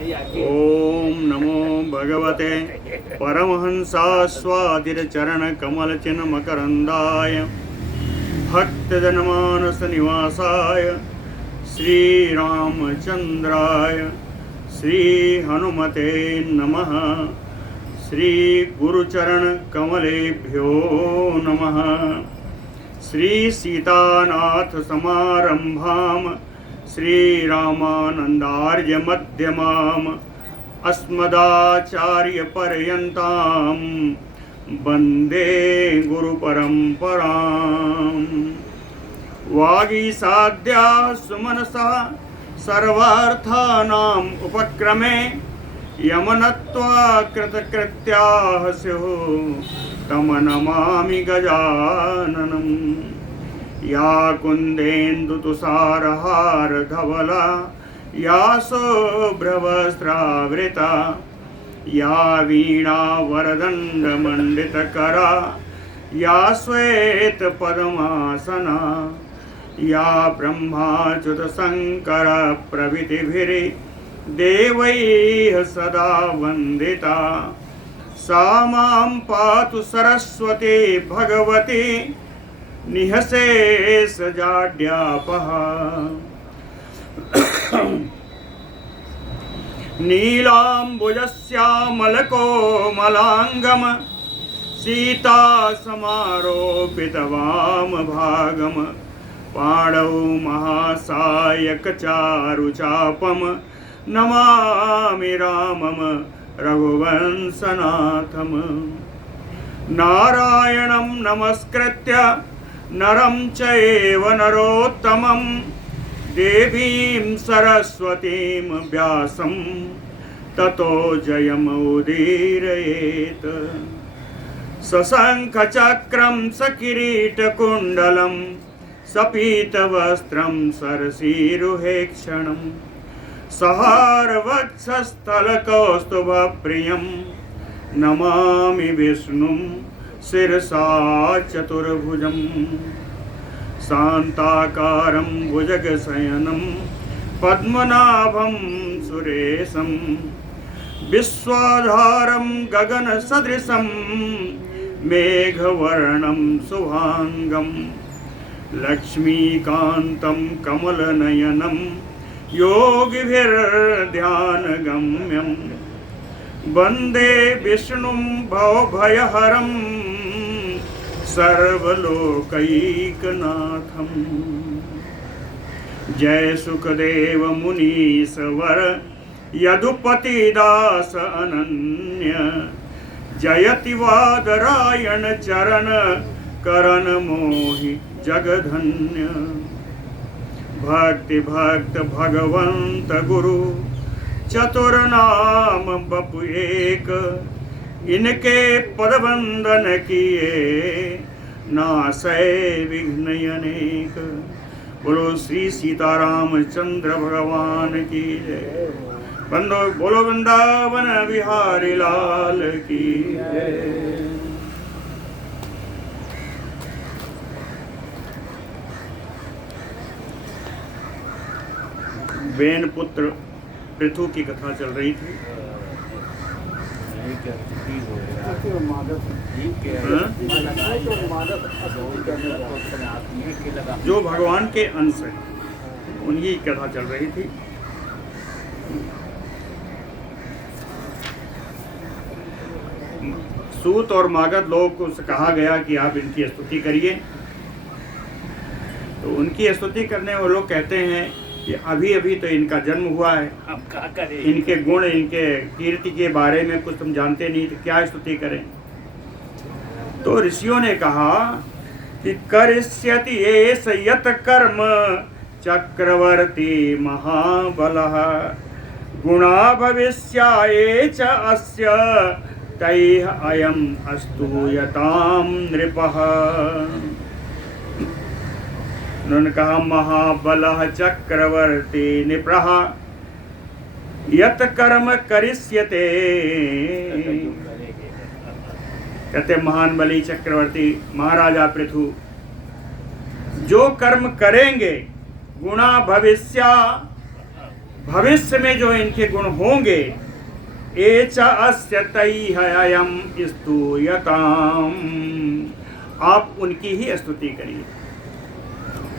ओम नमो भगवते परमहंसास्वादिरचरणकमलचिन्मकरन्दाय भक्तजनमानसनिवासाय श्रीरामचन्द्राय श्रीहनुमते नमः। श्रीगुरुचरणकमलेभ्यो नमः। श्रीसीतानाथसमारम्भां श्रीरामानन्दार्यमध्यमाम् अस्मदाचार्यपर्यन्तां वन्दे गुरुपरम्पराम्। वागीसाद्या सुमनसा सर्वार्थानाम् उपक्रमे यमनत्वा कृतकृत्याः स्युः तं नमामि गजाननम्। या कुन्देन्दुतुषारहारधवला या शुभ्रवस्त्रावृता या वीणावरदण्डमण्डितकरा या श्वेतपद्मासना या ब्रह्माच्युतशङ्करप्रभृतिभिर्देवैः सदा वन्दिता सा मां पातु सरस्वती भगवती निःशेषजाड्यापः। नीलाम्बुजश्यामलकोमलाङ्गम् सीतासमारोपितवामभागम् पाणौ महासायकचारुचापम् नमामि रामम् रघुवंशनाथम्। नारायणं नमस्कृत्य नरं चैव नरोत्तमं देवीं सरस्वतीं व्यासं ततो जयमुदीरयेत्। सशङ्खचक्रं सकिरीटकुण्डलं सपीतवस्त्रं सरसीरुहेक्षणं सहारवक्षस्थलकौस्तुभप्रियं नमामि विष्णुं शिरसा चतुर्भुजं। शान्ताकारं भुजगशयनं पद्मनाभं सुरेशं विश्वाधारं गगनसदृशं मेघवर्णं शुभाङ्गं लक्ष्मीकान्तं कमलनयनं योगिभिर्ध्यानगम्यं वन्दे विष्णुं भवभयहरं सर्वलोकैकनाथम्। जय सुखदेव मुनीश्वर यदुपतिदास अनन्य जयति वादरायण चरण करण मोहि जगधन्य। भक्ति भक्त भगवंत गुरु चतुर्नाम बपु एक इनके पदवंदन किए नासै विघ्न अनेक। बोलो श्री सीतारामचंद्र भगवान की जय। बोलो वृंदावन बिहारी लाल की जय। बेन पुत्र पृथु की कथा चल रही थी। जो भगवान के अंश हैं उनकी कथा चल रही थी। सूत और मागध लोग को कहा गया कि आप इनकी स्तुति करिए। तो उनकी स्तुति करने वाले लोग कहते हैं कि अभी अभी तो इनका जन्म हुआ है, अब क्या करें? इनके गुण इनके कीर्ति के बारे में कुछ हम जानते नहीं, तो क्या स्तुति करें। तो ऋषियों ने कहा कि करिष्यति एष यत् कर्म चक्रवर्ती महाबलः गुणा भविष्याये च अस्य तैः अयम् अस्तूयतां नृपः। उन्होंने कहा महाबलः चक्रवर्ती नृपः यत् कर्म करिष्यते। कहते महान बली चक्रवर्ती महाराजा पृथु जो कर्म करेंगे गुणा भविष्या भविष्य में जो इनके गुण होंगे, एच अस्य तैहयम् स्तूयताम्, आप उनकी ही स्तुति करिए।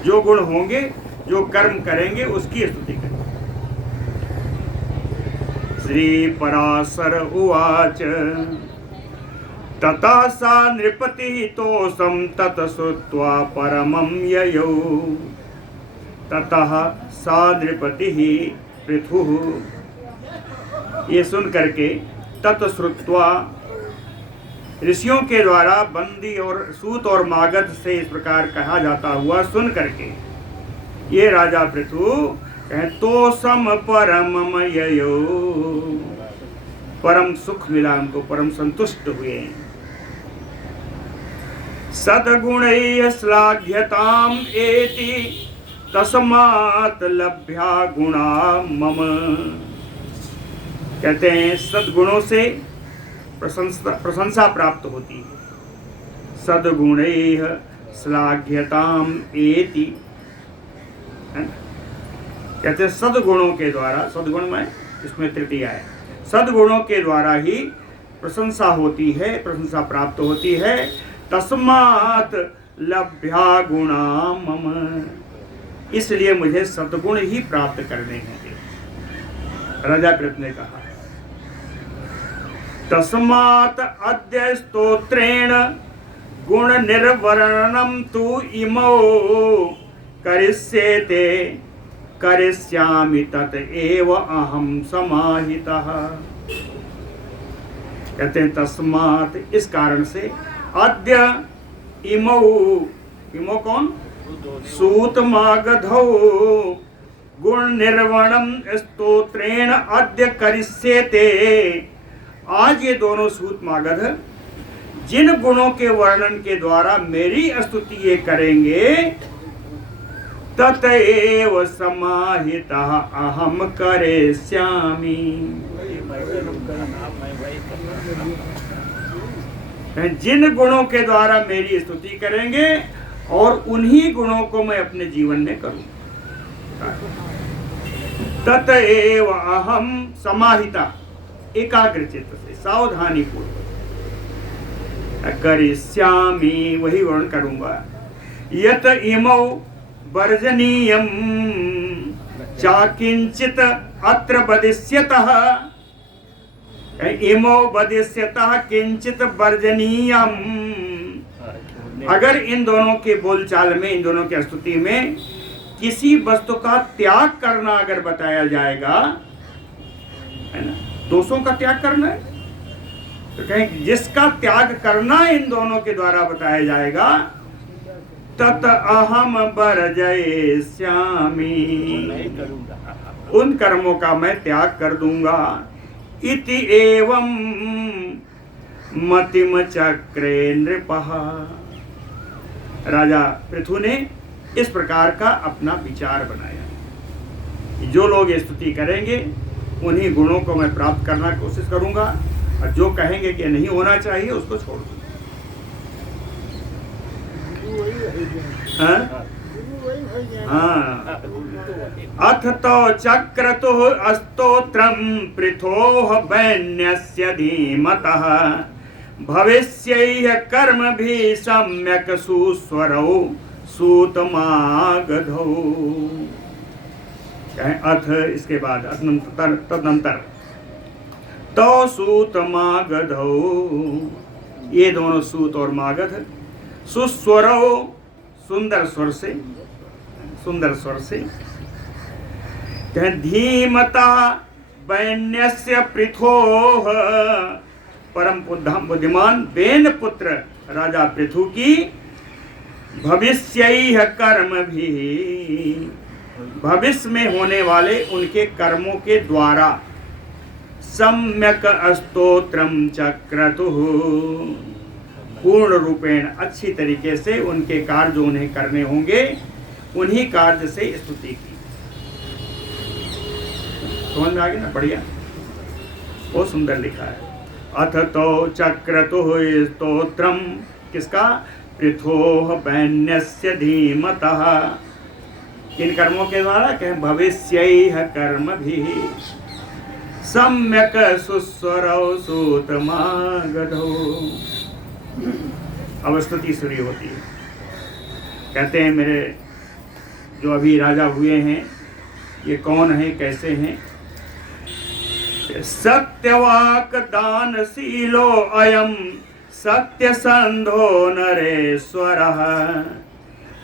जो गुण होंगे, जो कर्म करेंगे, उसकी स्तुति करिए। श्री पराशर उवाच ततः सा नृपति तोषं तत श्रुत्वा परमं ययौ। ततः सा नृपति पृथुः, ये सुन करके, तत श्रुत्वा, ऋषियों के द्वारा बंदी और सूत और मागध से इस प्रकार कहा जाता हुआ सुन करके ये राजा पृथु तोषम परमम ययो, परम सुख मिला उनको, परम संतुष्ट हुए। सद्गुणैः श्लाघ्यताम् एति तस्मात् लभ्या गुणा मम। कहते हैं सद्गुणों से प्रशंसा प्राप्त होती है। सद्गुणैः श्लाघ्यताम् एति, कहते हैं सद्गुणों के द्वारा, सद्गुण में इसमें तृतीया है, सद्गुणों के द्वारा ही प्रशंसा होती है, प्रशंसा प्राप्त होती है। तस्मात् लभ्या गुणा मम, इसलिए मुझे सद्गुण ही प्राप्त करने होंगे। राजा पृथु ने कहा तस्मात् अद्य स्तोत्रेण गुण निर्वर्णनम तु इमौ करिष्येते करिष्यामि तत एव अहम समाहितः। कहते हैं तस्मात्, इस कारण से, अद्य इमौ, इमौ कौन? सूत मागधौ गुण निर्वणम स्तोत्रेण अद्य करिष्येते। आज ये दोनों सूत मागध जिन गुणों के वर्णन के द्वारा मेरी स्तुति ये करेंगे, ततएव समाहितः अहम करिष्यामि। जिन गुणों के द्वारा मेरी स्तुति करेंगे और उन्हीं गुणों को मैं अपने जीवन में करूं। ततएव अहम समाहिता, एकाग्र चित्त से, सावधानी पूर्वक करिष्यामि, वही वर्ण करूंगा। यत इमौ वर्जनीयम चाकिंचित अत्र वदिष्यतः, इमो वदिष्यतः किंचित वर्जनीयम। अगर इन दोनों के बोलचाल में, इन दोनों की स्तुति में किसी वस्तु का त्याग करना अगर बताया जाएगा, है ना, दोषों का त्याग करना है, तो कहें जिसका त्याग करना इन दोनों के द्वारा बताया जाएगा, तत अहम वर्जयिष्यामि, उन कर्मों का मैं त्याग कर दूंगा। इति एवं मतिम चक्रे नृपः, राजा पृथु ने इस प्रकार का अपना विचार बनाया। जो लोग ये स्तुति करेंगे उन्हीं गुणों को मैं प्राप्त करना की कोशिश करूंगा, और जो कहेंगे कि नहीं होना चाहिए उसको छोड़ दूंगा। अथ तो चक्रतुः स्तोत्रं पृथोः वैन्यस्य धीमतः भविष्यैः कर्मभिः सम्यक् सुस्वरौ सूतमागधौ। अथ, इसके बाद तदनंतर तो सूतमागधौ, ये दोनों सूत और मागध सुस्वरौ, सुंदर स्वर से, सुंदर स्वर से, धीमता वैन्यस्य पृथोः, परम बुद्धिमान वेन पुत्र राजा पृथु की भविष्यैः कर्म भी, भविष्य में होने वाले उनके कर्मों के द्वारा सम्यक स्तोत्रम चक्रतुः, पूर्ण रूपेण, अच्छी तरीके से उनके कार्य जो उन्हें करने होंगे उन्हीं कार्य से स्तुति की। समझ में आ गया ना? बढ़िया, बहुत सुंदर लिखा है। अथ तो चक्रतुः स्तोत्रम, किसका? पृथोः वैन्यस्य धीमतः, किन कर्मों के द्वारा? कहें भविष्य कर्म भी सम्यक सुस्वरौ सूतमागधौ। अब स्तुति शुरू होती है। कहते हैं मेरे जो अभी राजा हुए हैं ये कौन है, कैसे हैं? सत्यवाक दानशीलो अयम सत्यसंधो नरेश्वरः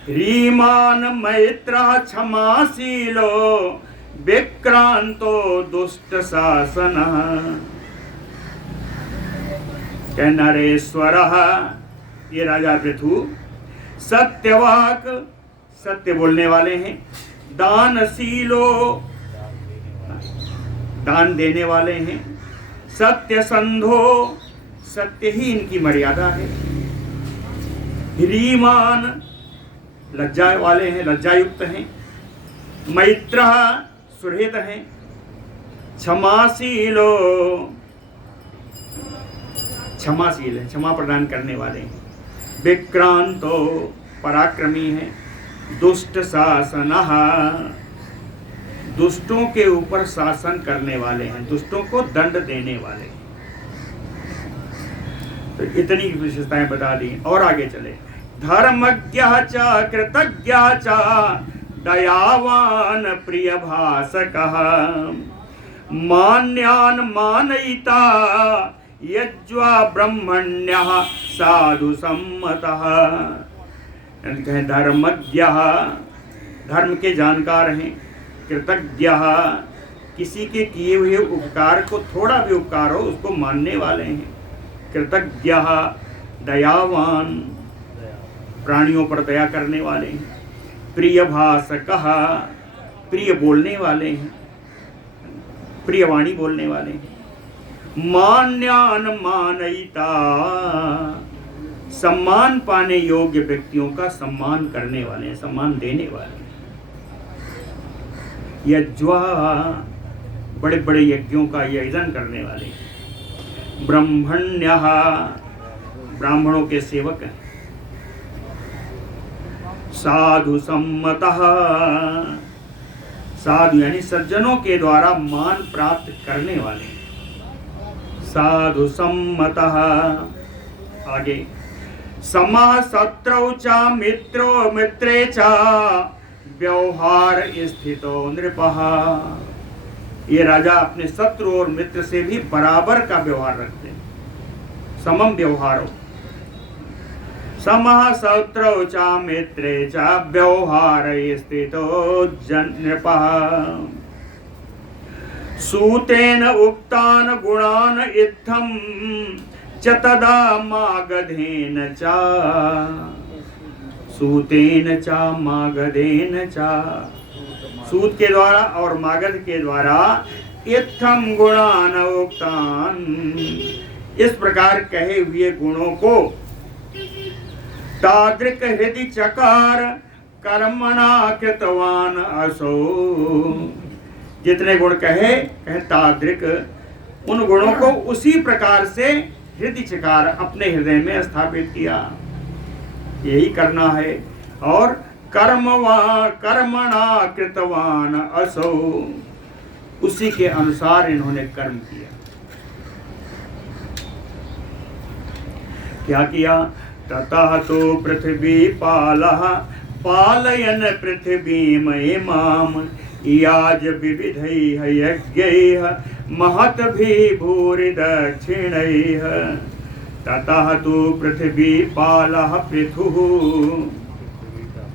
ह्रीमान मैत्रः क्षमाशीलो विक्रांतो दुष्ट शासनः। कह नरेश्वरः, ये राजा पृथु, सत्यवाक, सत्य बोलने वाले हैं, दानशीलो, दान देने वाले हैं, सत्य संधो, सत्य ही इनकी मर्यादा है, ह्रीमान, लज्जा वाले हैं, लज्जायुक्त हैं, मैत्र, सुहृद हैं, क्षमाशीलो, क्षमाशील है, क्षमा प्रदान करने वाले हैं, विक्रांतो, पराक्रमी है, दुष्ट शासनः, दुष्टों के ऊपर शासन करने वाले हैं, दुष्टों को दंड देने वाले हैं। तो इतनी विशेषताएं बता दी और आगे चले। धर्मज्ञः च कृतज्ञः च दयावान प्रिय भाषकः मान्यान मानयिता यज्वा ब्रह्मण्यः साधु सम्मतः। धर्मज्ञः, धर्म के जानकार हैं, कृतज्ञः, किसी के किए हुए उपकार को, थोड़ा भी उपकार हो उसको मानने वाले हैं, कृतज्ञः, दयावान, प्राणियों पर दया करने वाले हैं, प्रिय भाषकः, प्रिय बोलने वाले हैं, प्रियवाणी बोलने वाले हैं, मान्यान मानयिता, सम्मान पाने योग्य व्यक्तियों का सम्मान करने वाले हैं, सम्मान देने वाले हैं, यज्वा, बड़े बड़े यज्ञों का आयोजन करने वाले, ब्रह्मण्यः, ब्राह्मणों के सेवक हैं, साधु सम्मतः, साधु यानी सज्जनों के द्वारा मान प्राप्त करने वाले, साधु सम्मतः। आगे समः शत्रौ च मित्रो मित्रे च व्यवहार स्थितो नृपः। ये राजा अपने शत्रु और मित्र से भी बराबर का व्यवहार रखते हैं, समम व्यवहारो। समः शत्रौ च मित्रे च व्यवहार स्थितो नृपः सूतेन उक्तान गुणान इत्थम च तदा मागधेन च, सूतेन च मागधेन च, सूत के द्वारा और मागध के द्वारा इत्थम गुणान उक्तान, इस प्रकार कहे हुए गुणों को तादृक हृदि चकार कर्मणा कृतवान असो, जितने गुण कहे तादृक, उन गुणों को उसी प्रकार से हृदय चकार अपने हृदय में स्थापित किया, यही करना है। और कर्मणा कृतवान असौ, उसी के अनुसार इन्होंने कर्म किया। क्या किया? ततः तो पृथ्वी पालः पालयन पृथ्वी माम याज विविधैः यज्ञैः महद्भिः भूरि दक्षिणैः। ततः तो पृथ्वी पालः पृथुः,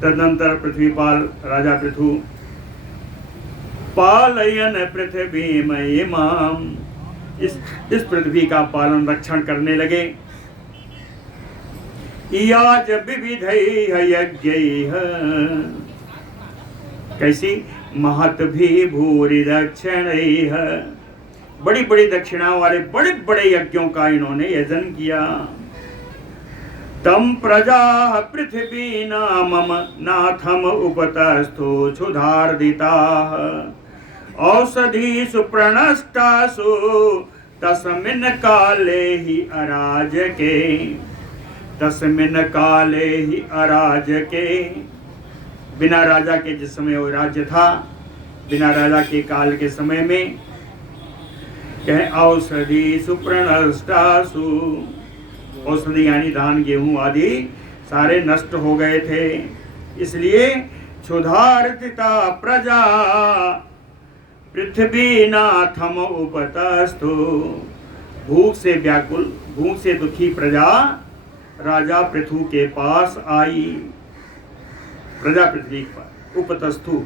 तदनंतर पृथ्वीपाल राजा पृथु पालयन पृथ्वी माम, इस पृथ्वी का पालन रक्षण करने लगे। याज विविधैः यज्ञैः, कैसी? महद्भिः भूरि दक्षिणैः, बड़ी बड़ी दक्षिणा वाले बड़े बड़े यज्ञों का इन्होंने यजन किया। तम प्रजा पृथ्वी नामम नाथम उपतस्थो क्षुधार्दिता औषधीषु प्रणष्टासु तस्मिन् काले ही अराजके, तस्मिन् काले ही अराजके। बिना राजा के जिस समय वो राज्य था, बिना राजा के काल के समय में कहे औषधि सुप्रणष्टासु, औषधि यानी धान गेहूं आदि सारे नष्ट हो गए थे। इसलिए क्षुधार्तिता प्रजा पृथ्वी नाथम उपतस्थो, भूख से व्याकुल, भूख से दुखी प्रजा राजा पृथु के पास आई। प्रजा पृथ्वी पर उपतस्थु।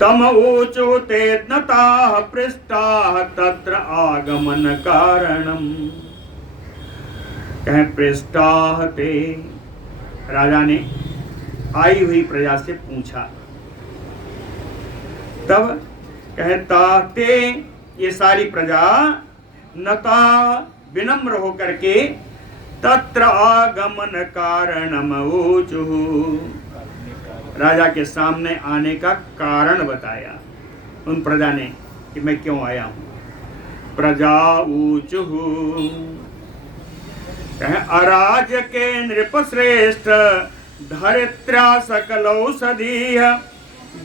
तम ऊचो ते नताः पृष्टाः तत्र आगमन कारणम, कहे पृष्टाः ते, राजा ने आई हुई प्रजा से पूछा। तब कहता ते, ये सारी प्रजा नता विनम्र होकर के तत्र आगमन कारणम ऊचुः, राजा के सामने आने का कारण बताया उन प्रजा ने कि मैं क्यों आया हूं। प्रजा ऊचुः, कहे अराज के नृप श्रेष्ठ धरित्र्या सकलौषधीः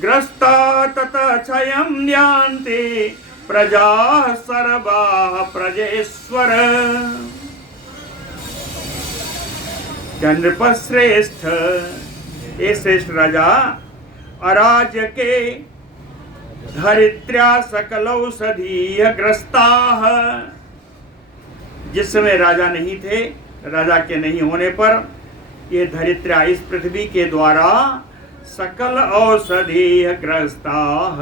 ग्रस्ता ततः क्षयं यान्ति प्रजा सर्वाः प्रजेश्वर। नृप श्रेष्ठ, ये श्रेष्ठ राजा अराज्य के धरित्र्या सकलौषधीः ग्रस्ताः, जिस समय राजा नहीं थे, राजा के नहीं होने पर ये धरित्र्या इस पृथ्वी के द्वारा सकल औषधीः ग्रस्ताः,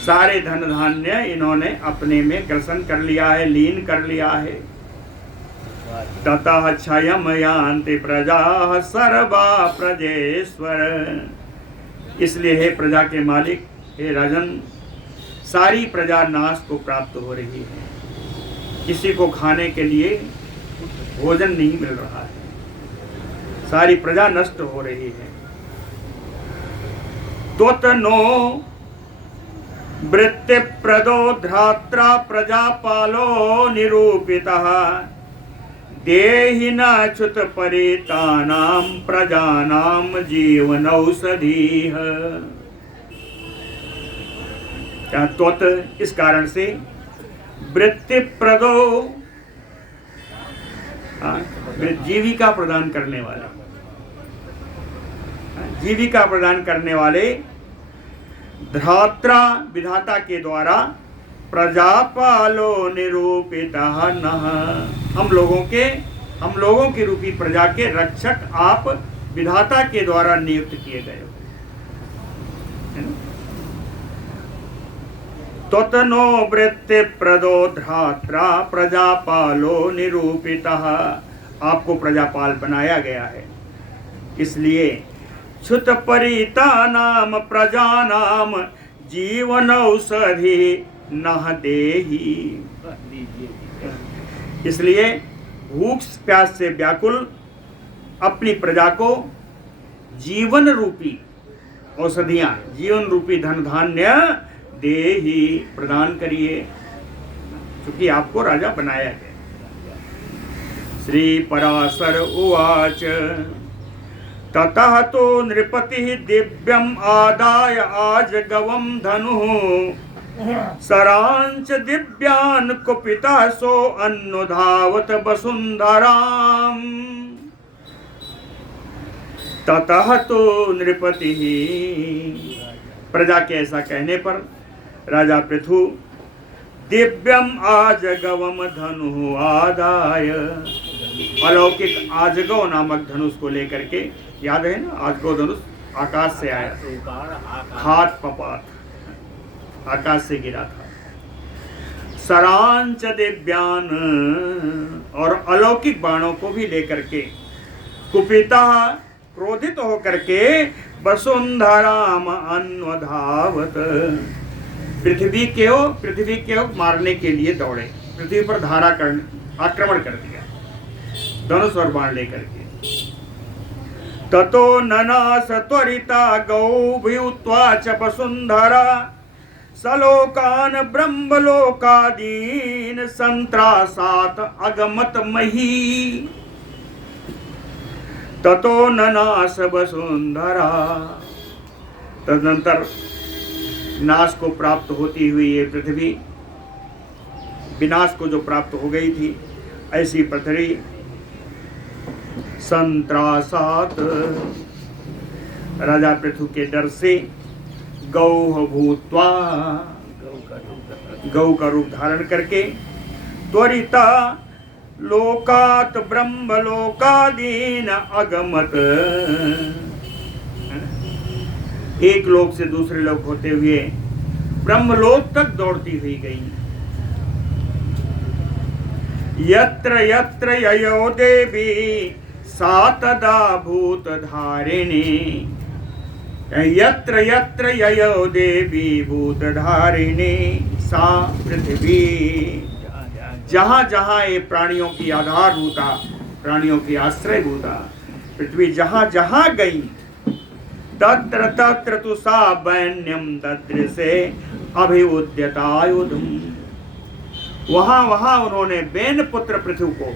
सारे धन धान्य इन्होंने अपने में ग्रसन कर लिया है, लीन कर लिया है। ततः क्षयं यान्ति प्रजा सर्वा प्रजेश्वर, इसलिए हे प्रजा के मालिक, हे राजन, सारी प्रजा नाश को प्राप्त हो रही है। किसी को खाने के लिए भोजन नहीं मिल रहा है, सारी प्रजा नष्ट हो रही है। त्वतनो वृत्तिप्रदो धात्रा प्रजापालो निरूपितः देहि न च्युत परितानां प्रजानां जीवनौषधीः। त्वत, इस कारण से वृत्तिप्रदो, जीविका प्रदान करने वाला, जीविका प्रदान करने वाले धात्रा विधाता के द्वारा प्रजापालो निरूपितः नः, हम लोगों के रूपी प्रजा के रक्षक आप विधाता के द्वारा नियुक्त किए गए हो। त्वतनो वृत्तिप्रदो धात्रा प्रजापालो निरूपितः, आपको प्रजापाल बनाया गया है, इसलिए क्षुत परितानाम प्रजानाम जीवनौषधि नः देहि, इसलिए भूख प्यास से व्याकुल अपनी प्रजा को जीवन रूपी औषधियां, जीवन रूपी धन धान्य देहि, प्रदान करिए, क्योंकि आपको राजा बनाया गया। श्री पराशर उवाच ततः तो नृपतिः दिव्यम् आदाय आजगवं धनुः सरांच दिव्यान् कुपितः सो अन्नुधावत वसुंधराम्। ततः तो नृपतिः, प्रजा के ऐसा कहने पर राजा पृथु दिव्यम आजगवम धनु आदाय, अलौकिक आजगव नामक धनुष को लेकर के, याद है ना, आजगव धनुष आकाश से आया, हाथ पपात आकाश से गिरा था। सरांच दिव्यान, और अलौकिक बाणों को भी लेकर के, कुपिता क्रोधित होकर के, वसुंधराम अन्वधावत, पृथ्वी के मारने के लिए दौड़े, पृथ्वी पर धारा कर आक्रमण कर दिया धनुष और बाण लेकर के। ततो ननास त्वरिता गौभूत्वा च वसुंधरा सलोकान ब्रह्मलोकादीन संत्रासात अगमत मही। ततो ननाश वसुंधरा, तदनंतर नाश को प्राप्त होती हुई ये पृथ्वी, विनाश को जो प्राप्त हो गई थी, ऐसी पृथ्वी संत्रासात, राजा पृथु के डर से गौ भूत्वा, गौ का रूप धारण करके त्वरिता लोकात ब्रह्म लोकादीन अगमत, एक लोक से दूसरे लोक होते हुए ब्रह्मलोक तक दौड़ती हुई गई। यत्र यत्र ययो देवी सा तदा भूत धारिणी, यत्र यत्र ययो देवी भूत धारिणी सा पृथ्वी, जहां जहां ये प्राणियों की आधारभूता, प्राणियों की आश्रयभूता पृथ्वी जहां जहां गई, तत्र तत्र तु सा वैन्यम ददृशे अभिउद्यतायुधम, वहां वहां उन्होंने बैन पुत्र पृथु को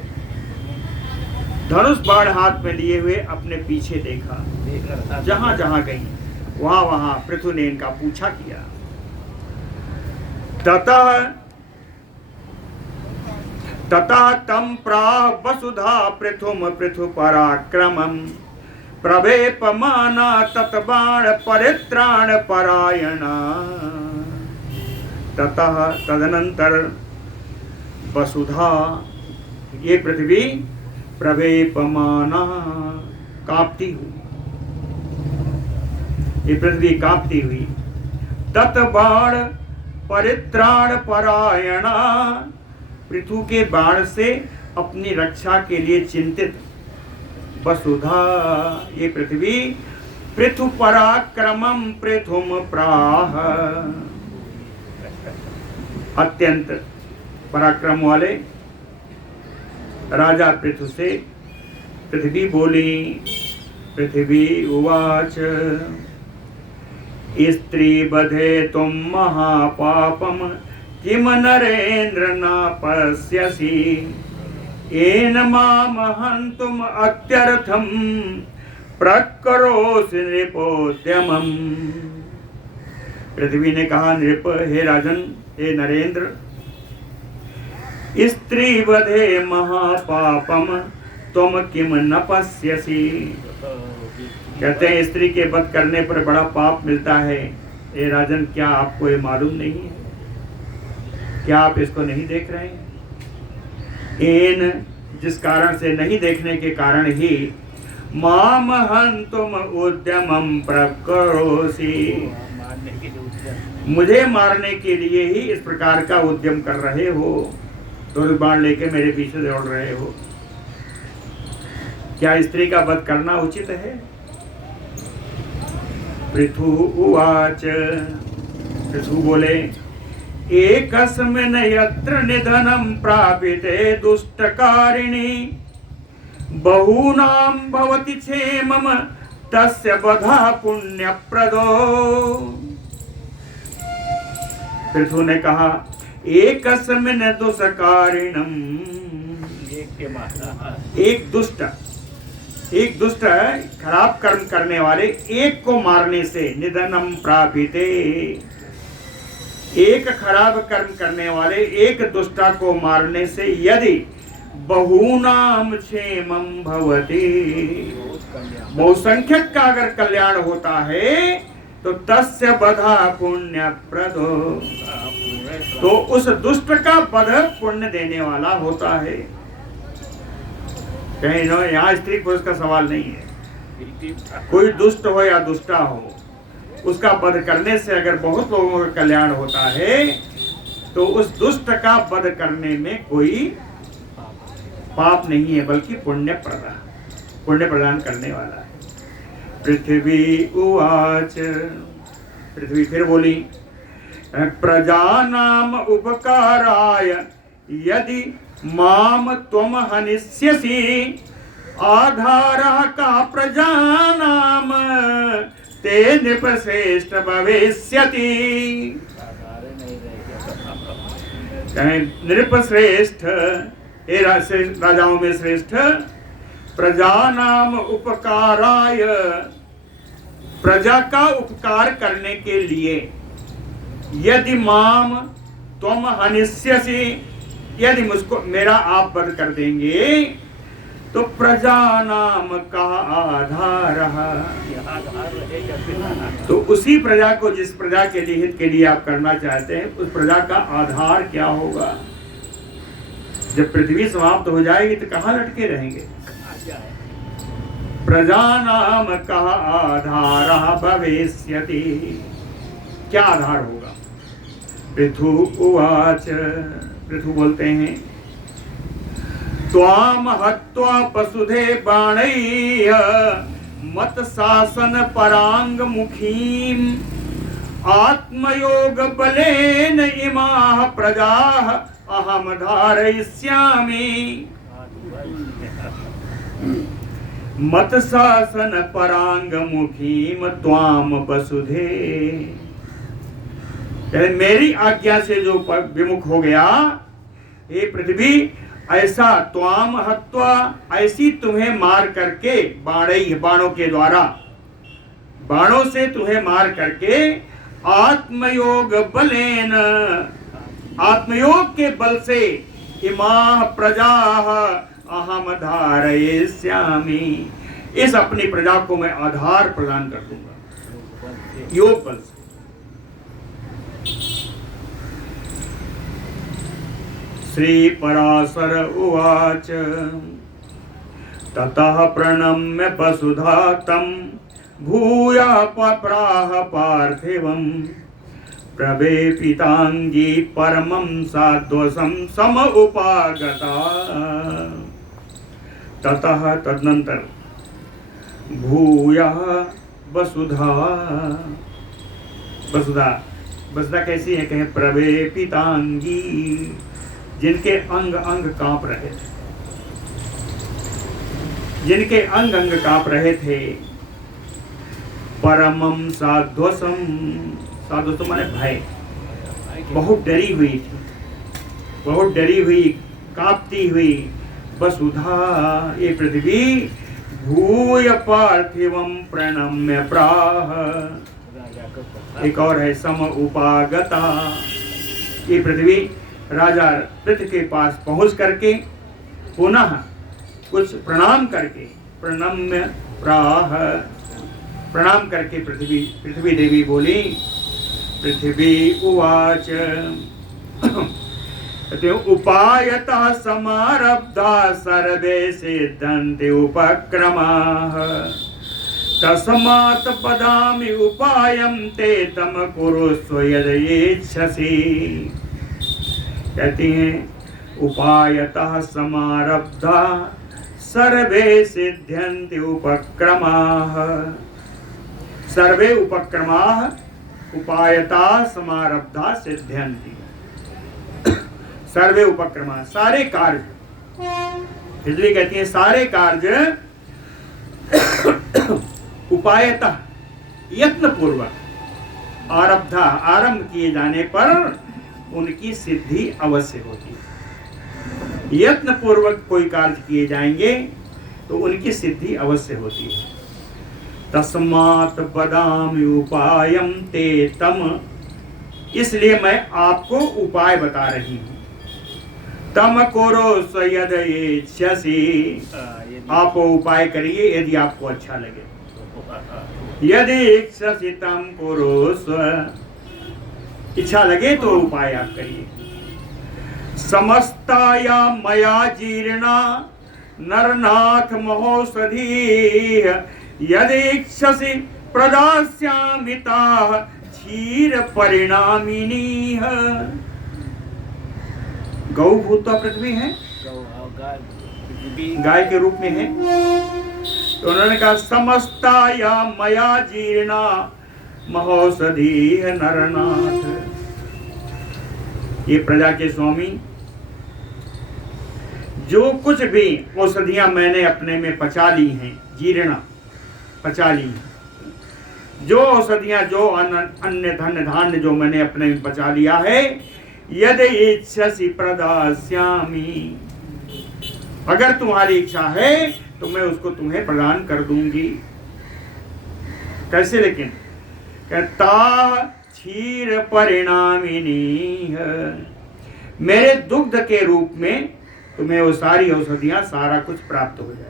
धनुष बाण हाथ में लिए हुए अपने पीछे देखा। जहां जहां गई वहां वहां पृथु ने इनका पूछा किया। ततः तम प्राह वसुधा पृथुम पृथु पराक्रमम, प्रवेपमाना तत्बाण परित्राण परायणा, ततः तदनंतर वसुधा, ये पृथ्वी प्रवेपमाना, कांपती हुई, ये पृथ्वी कांपती हुई, तत्बाण परित्राण परायणा, पृथु के बाण से अपनी रक्षा के लिए चिंतित वसुधा, ये पृथ्वी पृथु पराक्रमम पृथुम प्राह, अत्यंत पराक्रम वाले राजा पृथु से पृथ्वी बोली। पृथ्वी उवाच स्त्री बधे तुम महापापम किम नरेन्द्र न पश्यसि, येन माम हन्तुम अत्यर्थम प्रकरोसि नृपोद्यमम्। पृथ्वी ने कहा, नृप, हे राजन, हे नरेंद्र, स्त्री वधे महापापम तुम किम न पश्यसि, कहते हैं स्त्री के वध करने पर बड़ा पाप मिलता है। हे राजन, क्या आपको ये मालूम नहीं है? क्या आप इसको नहीं देख रहे हैं? एन, जिस कारण से नहीं देखने के कारण ही माम हन्तुम उद्यमम प्रकरोसि, मुझे मारने के लिए ही इस प्रकार का उद्यम कर रहे हो, धनुष बाण लेके मेरे पीछे दौड़ रहे हो। क्या स्त्री का वध करना उचित है? पृथु उवाच, पृथु बोले, एकस्मिन् यत्र निधनं प्रापिते दुष्टकारिणी, बहूनां भवति क्षेमम् तस्य वधः पुण्यप्रदो। पृथु ने कहा, एकस्मिन् दुष्टकारिणम्, एक दुष्ट खराब कर्म करने वाले एक को मारने से, निधनम प्रापिते, एक खराब कर्म करने वाले एक दुष्टा को मारने से यदि बहूनाम क्षेमम भवति, बहुसंख्यक का अगर कल्याण होता है तो तस्य वधा पुण्यप्रदो, तो उस दुष्ट का वध पुण्य देने वाला होता है। कहीं न, यहाँ स्त्री पुरुष का सवाल नहीं है, कोई दुष्ट हो या दुष्टा हो, उसका वध करने से अगर बहुत लोगों का कल्याण होता है तो उस दुष्ट का वध करने में कोई पाप नहीं है, बल्कि पुण्य प्रदान करने वाला है। पृथ्वी उवाच, पृथ्वी फिर बोली, प्रजानाम उपकाराय यदि माम त्वम हनिष्यसि, आधारः का प्रजानाम ते नृपश्रेष्ठ भविष्यति। नृपश्रेष्ठ, हे राजाओं में श्रेष्ठ, प्रजानाम उपकाराय, प्रजा का उपकार करने के लिए, यदि माम त्वम हनिष्यसि, यदि मुझको मेरा आप वध कर देंगे तो प्रजा नाम का आधार, तो उसी प्रजा को, जिस प्रजा के लिए हित के लिए आप करना चाहते हैं, उस प्रजा का आधार क्या होगा? जब पृथ्वी समाप्त हो जाएगी तो कहाँ लटके रहेंगे? प्रजा नाम का आधार भविष्यति, क्या आधार होगा? पृथु उवाच, पृथु बोलते हैं, त्वाम हत्वा पशुधे बाणैः मत शासन परांग मुखीम, आत्मयोग बलेन इमाः प्रजाः अहम धारयिष्यामि। मत शासन परांग मुखीम त्वाम वसुधे, मेरी आज्ञा से जो विमुख हो गया, हे पृथ्वी, ऐसा त्वाम हत्वा, ऐसी तुम्हें मार करके, बाणों के द्वारा, बाणों से तुम्हें मार करके, आत्मयोग बलेन, आत्मयोग के बल से, इमाः प्रजाः अहम धारयिष्यामि, इस अपनी प्रजा को मैं आधार प्रदान कर दूंगा योग बल से। श्री पराशर उवाच, ततः प्रणम्य वसुधा तं भूया पप्राह पार्थिवं, प्रवेपितांगी परमं साध्वसं सम उपागता। ततः, तदनंतर, भूया वसुधा, वसुधा, वसुधा कैसी है? कहें प्रवेपितांगी, जिनके अंग अंग कांप रहे थे, जिनके अंग अंग कांप रहे थे। परमम साध्वसम, साध्वसम माने भय, बहुत डरी हुई थी, बहुत डरी हुई, कांपती हुई वसुधा, ये पृथ्वी, भूय पार्थिवम प्रणम्य प्राह, एक और है सम उपागता, ये पृथ्वी राजा पृथ्वी के पास पहुंच करके पुनः कुछ प्रणाम करके, प्रणम्य प्राह, प्रणाम करके पृथ्वी देवी बोली। पृथ्वी उवाच, उपायतः समारब्धा सर्वे सिद्धन्ति उपक्रमाः, तस्मात् वदामि उपायं ते तम कुरुष्व यदयेच्छसि। कहती हैं, उपायतः समारब्धा सर्वे सिद्ध्यन्ति उपक्रमाः, सर्वे उपक्रमाः उपायतः समारब्धा सिद्ध्यन्ति, सर्वे उपक्रमाः, सारे कार्य, इसलिए कहती है सारे कार्य उपायतः, यत्न पूर्वक, आरब्धा, आरंभ किए जाने पर उनकी सिद्धि अवश्य होती है। यत्न पूर्वक कोई कार्य किए जाएंगे तो उनकी सिद्धि अवश्य होती है। तस्मात् वदामि उपायं ते तम, इसलिए मैं आपको उपाय बता रही हूँ। तम कुरुष्व यदयेच्छसि, आप उपाय करिए यदि आपको अच्छा लगे। यदि इच्छसि तम कुरुष्व, इच्छा लगे तो उपाय आप करिए। समस्ताया मया जीर्णा नरनाथ महोषधी, यदीक्षसि प्रदास्यामि ताः क्षीर परिणामिनीः। गौ भूत पृथ्वी है, गाय के रूप में है, तो उन्होंने कहा समस्ताया मया जीर्णा महोषधी नरनाथ, ये प्रजा के स्वामी, जो कुछ भी औषधियां मैंने अपने में पचा ली हैं, जीर्णा पचा ली, जो औषधियां, जो अन्य धन धान्य जो मैंने अपने में पचा लिया है, यदि इच्छसि प्रदास्यामि, अगर तुम्हारी इच्छा है तो मैं उसको तुम्हें प्रदान कर दूंगी। कैसे? लेकिन कहता क्षीर परिणामिनी है, मेरे दुग्ध के रूप में तुम्हें वो सारी औषधियां, सारा कुछ प्राप्त हो जाएगा।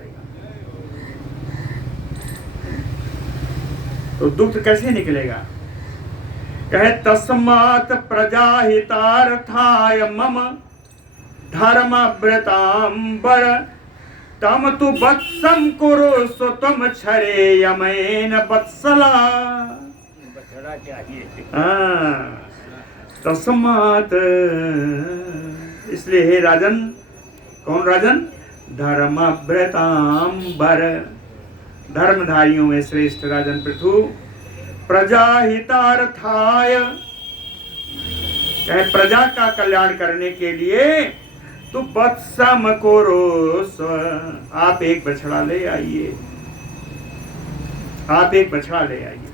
तो दुग्ध कैसे निकलेगा? कहे तस्मात् प्रजाहितार्थाय मम धर्मव्रतांबर तम तु वत्सं कुरु सुतम क्षरेयमेन वत्सला। तस्मात्, इसलिए हे राजन, कौन राजन? धर्मव्रतांबर, धर्मधारियों में श्रेष्ठ राजन पृथु, प्रजाहितार्थाय, प्रजा का कल्याण करने के लिए तो वत्सम कुरु, आप एक बछड़ा ले आइए, आप एक बछड़ा ले आइए,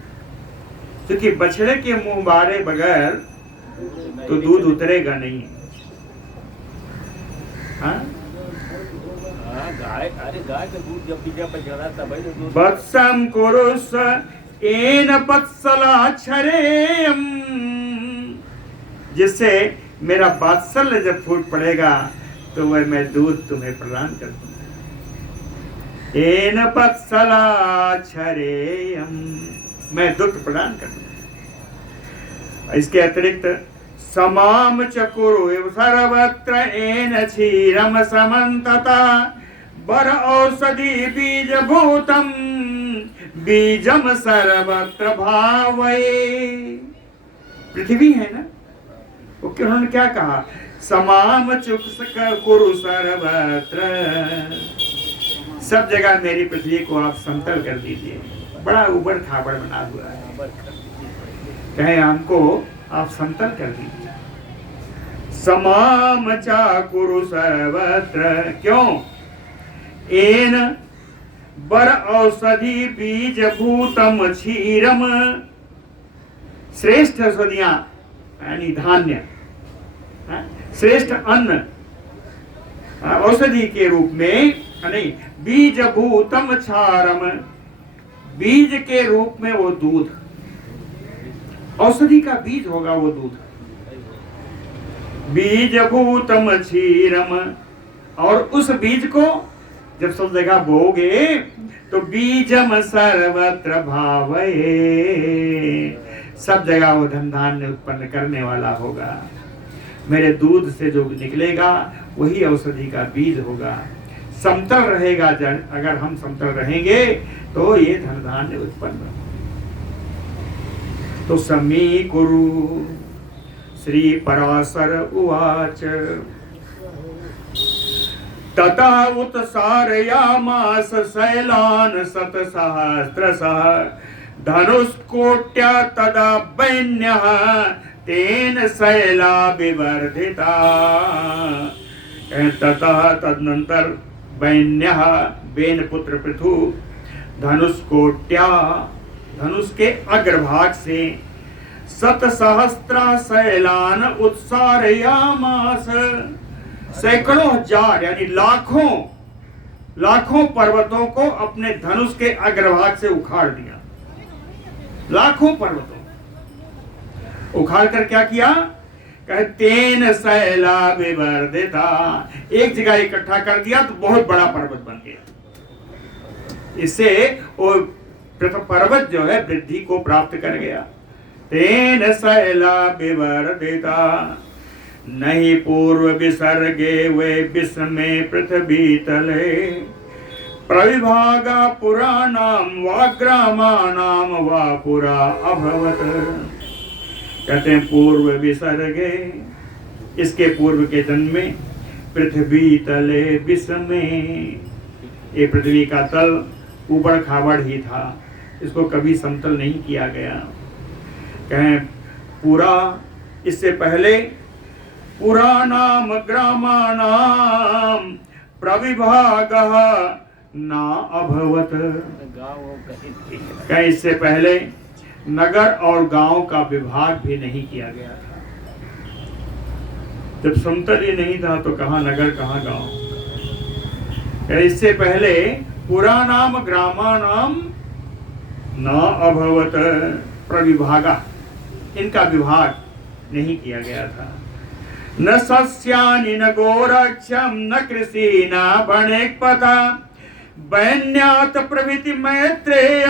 क्योंकि बछड़े के मुंह बारे बगैर तो दूध उतरेगा नहीं। हाँ, गाय, अरे गाय का दूध जब पीजा बछड़ा तब ही दूध। वत्सम कुरु एन वत्सलाक्षरेयम, जिससे मेरा वात्सल्य जब फूट पड़ेगा तो वह मैं दूध तुम्हें प्रदान कर दूंगा। एन वत्सलाक्षरेयम, मैं दुग्ध प्रदान कर दूंगा। इसके अतिरिक्त समाम चकुरु सर्वत्र एन क्षीरम समन्तता बर औषधि बीज भूतम बीजम सर्वत्र भावये। पृथ्वी है ना, उन्होंने क्या कहा? समाम चुक्स कुरु सर्वत्र, सब जगह मेरी पृथ्वी को आप समतल कर दीजिए। बड़ा उबड़ खाबड़ बना हुआ है, कहे हमको आप समतल कर दीजिए। समाम चा कुरु सर्वत्र, क्यों? एन बर औषधि बीज भूतम क्षीरम, श्रेष्ठ औषधियां यानी धान्य, श्रेष्ठ अन्न औषधि के रूप में, नहीं, बीज भूतम क्षारम, बीज के रूप में वो दूध, औषधि का बीज होगा वो दूध। बीज भूतम क्षीरम, और उस बीज को जब सब जगह बोगे तो बीजम सर्वत्र भावये, सब जगह वो धन धान्य उत्पन्न करने वाला होगा। मेरे दूध से जो निकलेगा वही औषधि का बीज होगा। समतल रहेगा जल, अगर हम समतल रहेंगे तो ये धन धान्य उत्पन्न। तो समीकुरु श्री पराशर उवाच तथा उत्सारयामास शैलान् शतसहस्रशः धनुष्कोट्या तदा वैन्यः तेन शैला विवर्धिता। ततः तदनंतर वैन्यः, वेन पुत्र पृथु, धनुष्कोट्या, धनुष के अग्रभाग से, शतसहस्रा शैलान उत्सारयामास, सैकड़ों हजार यानी लाखों लाखों पर्वतों को अपने धनुष के अग्रभाग से उखाड़ दिया। लाखों पर्वतों उखाड़ कर क्या किया? तेन शैला विवर्धिता, एक जगह इकट्ठा कर दिया तो बहुत बड़ा पर्वत बन गया। इससे वो पर्वत जो है वृद्धि को प्राप्त कर गया। तेन शैला विवर्धिता नहीं पूर्व विसर्गे वे विस्मे पृथ्वी तले प्रविभागा पुराणाम वाग्रामाणाम वा पुरा अभवत। कहते हैं पूर्व विसर्गे, इसके पूर्व के जन्म में पृथ्वी तले विस्मे, ये पृथ्वी का तल ऊबड़ खाबड़ ही था, इसको कभी समतल नहीं किया गया। कहें पूरा, इससे पहले पुराणाम ग्रामाणाम प्रविभागः ना अभवत। कहीं इससे पहले नगर और गांव का विभाग भी नहीं किया गया था। जब समतल ही नहीं था तो कहाँ नगर कहाँ गांव। इससे पहले पुराणाम ग्रामाणाम न अभवत प्रविभागा, इनका विभाग नहीं किया गया था। न सस्यानि न गोरक्षम न कृषि न वणिक्पथा वैन्यात प्रभृति मैत्रेय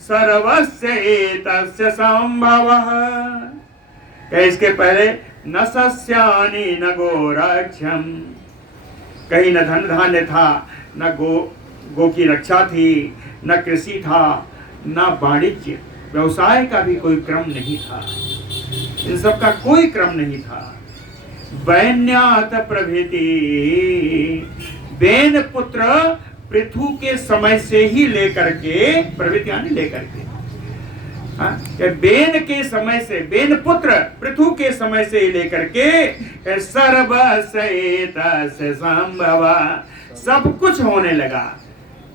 सर्वस्य एतस्य संभवः। इसके पहले न सस्यानि न गोरक्षम, कहीं न धन धान्य था, न गो की रक्षा थी, न कृषि था, न वाणिज्य व्यवसाय का भी कोई क्रम नहीं था, इन सब का कोई क्रम नहीं था। वैन्यात प्रभृति, वेन पुत्र पृथु के समय से ही लेकर के, प्रभृति यानी लेकर के, बेन के समय से, बेन पुत्र पृथु के समय से ही लेकर के सर्वस्य संभव, सब कुछ होने लगा।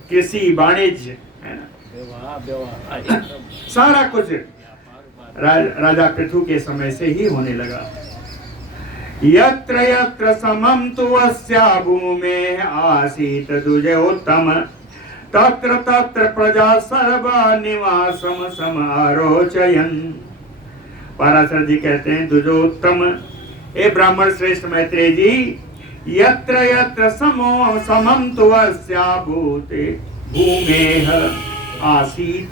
कृषि वाणिज्य है ना, सारा कुछ राजा पृथु के समय से ही होने लगा। यत्र यत्र समम तुवस्या भूमे आसीत दुजोत्तम तत्र तत्र प्रजा सर्वा निवासम समारोचयन। पराशर जी कहते हैं दुजोत्तम, ए ब्राह्मण श्रेष्ठ मैत्रेय जी, यत्र यत्र समम तुवस्या भूते भूमेह आसीत,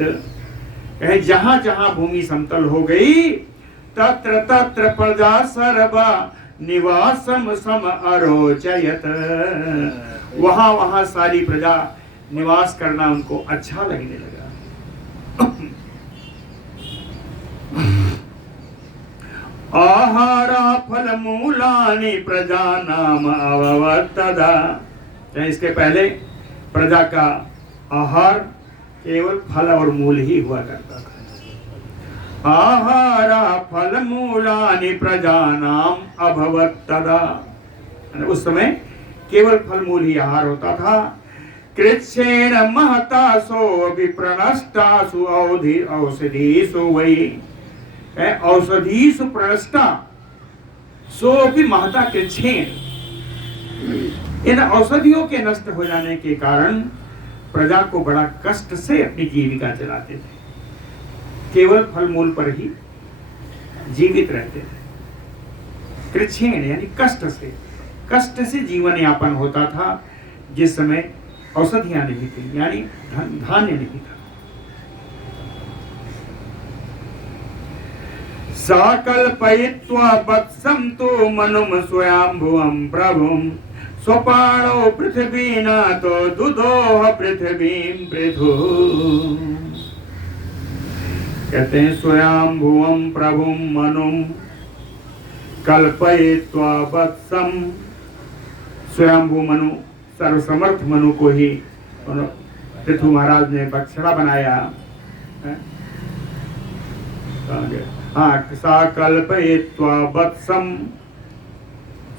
जहां जहां भूमि समतल हो गई तत्र तत्र प्रजा सर्वा निवासम सम अरोचयत, वहां वहां सारी प्रजा निवास करना उनको अच्छा लगने लगा। आहारा फल मूलानि प्रजा नाम अववत्तदा, इसके पहले प्रजा का आहार केवल फल और मूल ही हुआ करता था। आहारा फल मूलानि प्रजा नाम अभवत्तदा, उस समय केवल फल मूल ही आहार होता था। कृच्छेण महतासो विप्रणष्टासु औषधीसु वै, औषधीसु प्रणष्टा सो भी महता कृच्छेण, इन औषधियों के नष्ट हो जाने के कारण प्रजा को बड़ा कष्ट से अपनी जीविका चलाते थे, केवल फल मूल पर ही जीवित रहते थे। कृच्छेण यानी कष्ट से जीवन यापन होता था, जिस समय औषधियां नहीं थी, यानी धान्य नहीं था। सकल्पयित्वा वत्सं तु मनुम स्वयंभुवं प्रभुं स्वपाणो पृथ्वीनाथो दुदोह पृथ्वीं पृथु। कहते हैं स्वयंभुवं प्रभुं मनुम कल्पयित्वा वत्सं, स्वयंभू मनु, सर्वसमर्थ मनु को ही पृथु महाराज ने बछड़ा बनाया। कल्पयित्वा वत्सं,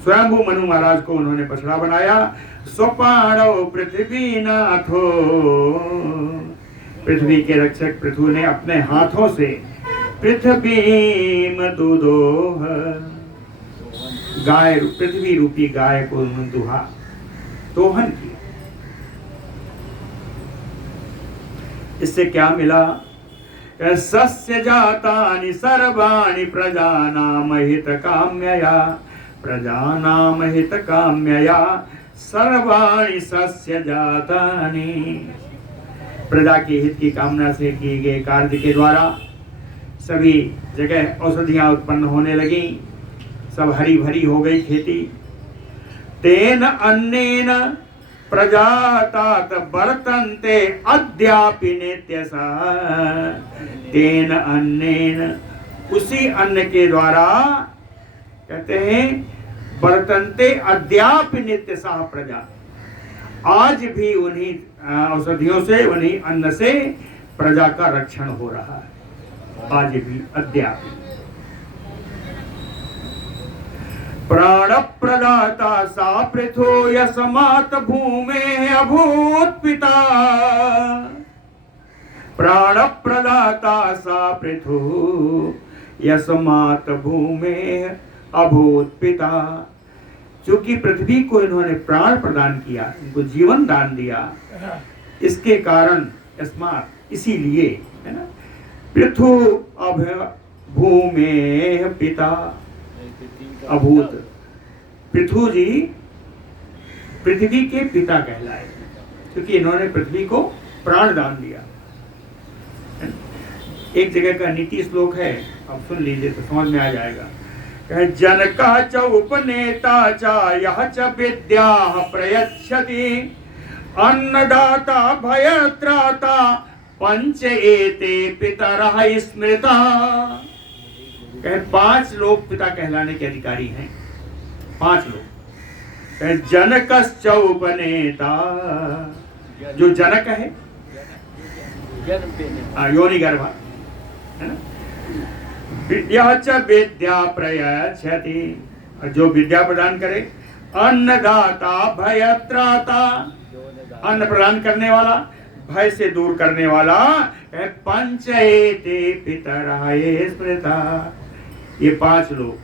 स्वयंभू मनु महाराज को उन्होंने बछड़ा बनाया। स्वपाणो पृथ्वीनाथो, पृथ्वी के रक्षक पृथु ने अपने हाथों से पृथ्वीम दुदोह, गाय, पृथ्वी रूपी गाय को उन्होंने दुहा, दोहन किया। इससे क्या मिला? सस्य जातानि सर्वाणि प्रजानाम हित काम्यया, प्रजानाम हित काम्यया सर्वाणि सस्य जातानि। प्रजा के हित की कामना से किए गए कार्य के द्वारा सभी जगह औषधियां उत्पन्न होने लगी, सब हरी भरी हो गई खेती। तेन अन्नेन प्रजातात वर्तन्ते अद्यापि नित्यसा, तेन अन्नेन, उसी अन्न के द्वारा कहते हैं वर्तन्ते अद्यापि नित्यसा प्रजा, आज भी उन्हीं औषधियों से, उन्हीं अन्न से प्रजा का रक्षण हो रहा है, आज भी अद्यापि। प्राण प्रदाता सा पृथो यस्मात् भूमे अभूत पिता, प्राण प्रदाता सा पृथु यस्मात् भूमे अभूत पिता। चूंकि पृथ्वी को इन्होंने प्राण प्रदान किया, इनको जीवन दान दिया, इसके कारण अस्मात् इसीलिए, है ना, पृथु भूमे पिता अभूत। पृथु जी पृथ्वी के पिता कहलाए क्योंकि इन्होंने पृथ्वी को प्राण दान दिया। एक जगह का नीति श्लोक है, आप सुन लीजिए तो समझ में आ जाएगा। जनका च उपनेता च यह च विद्या प्रयच्छति अन्नदाता भयत्राता पंच एते पितरः स्मृता। 5 लोग पिता कहलाने के अधिकारी हैं, 5 लोग। जनकश्च उपनेता, जो जनक है योनि गर्भ, है ना, यह च विद्या प्रयच्छति, जो विद्या प्रदान करे। अन्नदाता भयत्राता, अन्न प्रदान करने वाला, भय से दूर करने वाला। पंच एते पितरः स्मृता, ये 5 लोग,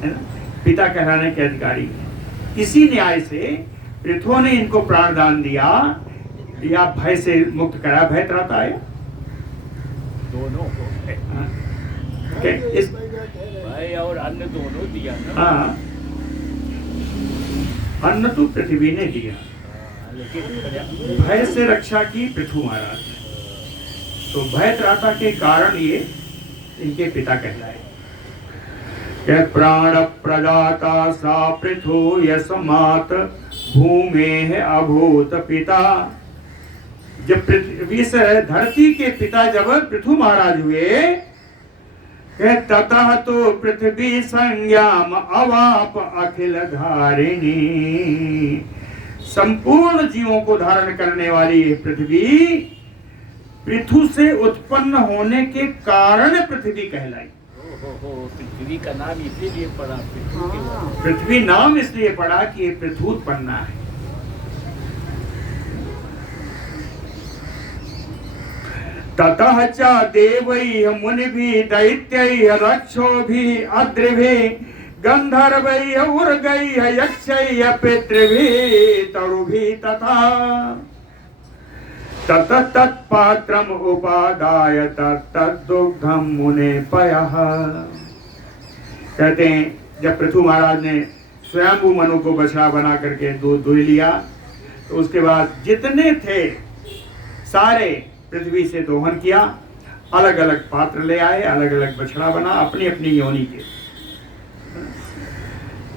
है ना, पिता कहलाने के अधिकारी हैं। इसी न्याय से पृथु ने इनको प्राण दान दिया या भय से मुक्त करा। भय त्राता है दोनों इस भाई और अन्न दोनों दिया ना। हाँ, अन्न तो पृथ्वी ने दिया, भय से रक्षा की पृथु महाराज। तो भय त्राता के कारण ये इनके पिता कहलाए। प्राण प्रदाता सा पृथु यस्मात् भूमे अभूत पिता। जब पृथ्वी से धरती के पिता जब पृथु महाराज हुए, ततः तो पृथ्वी संज्ञाम अवाप अखिल धारिणी। संपूर्ण जीवों को धारण करने वाली पृथ्वी पृथु से उत्पन्न होने के कारण पृथ्वी कहलाई। पृथ्वी का नाम इसीलिए पड़ा, पृथ्वी नाम इसलिए पड़ा कि ये पृथुत्पन्ना है। ततः च देवैः मुनिभिः दैत्यैः रक्षोभिः अद्रिभिः गंधर्वैः उर्गैः यक्षैः पितृभिः तरुभिः तथा ततः तत्पात्रम् उपादाय तत्तद्दुग्धं मुने पयः। कहते हैं जब पृथु महाराज ने स्वयंभू मनु को बछड़ा बना करके दूध दुह लिया, तो उसके बाद जितने थे सारे पृथ्वी से दोहन किया, अलग अलग पात्र ले आए, अलग अलग बछड़ा बना अपनी अपनी योनि के।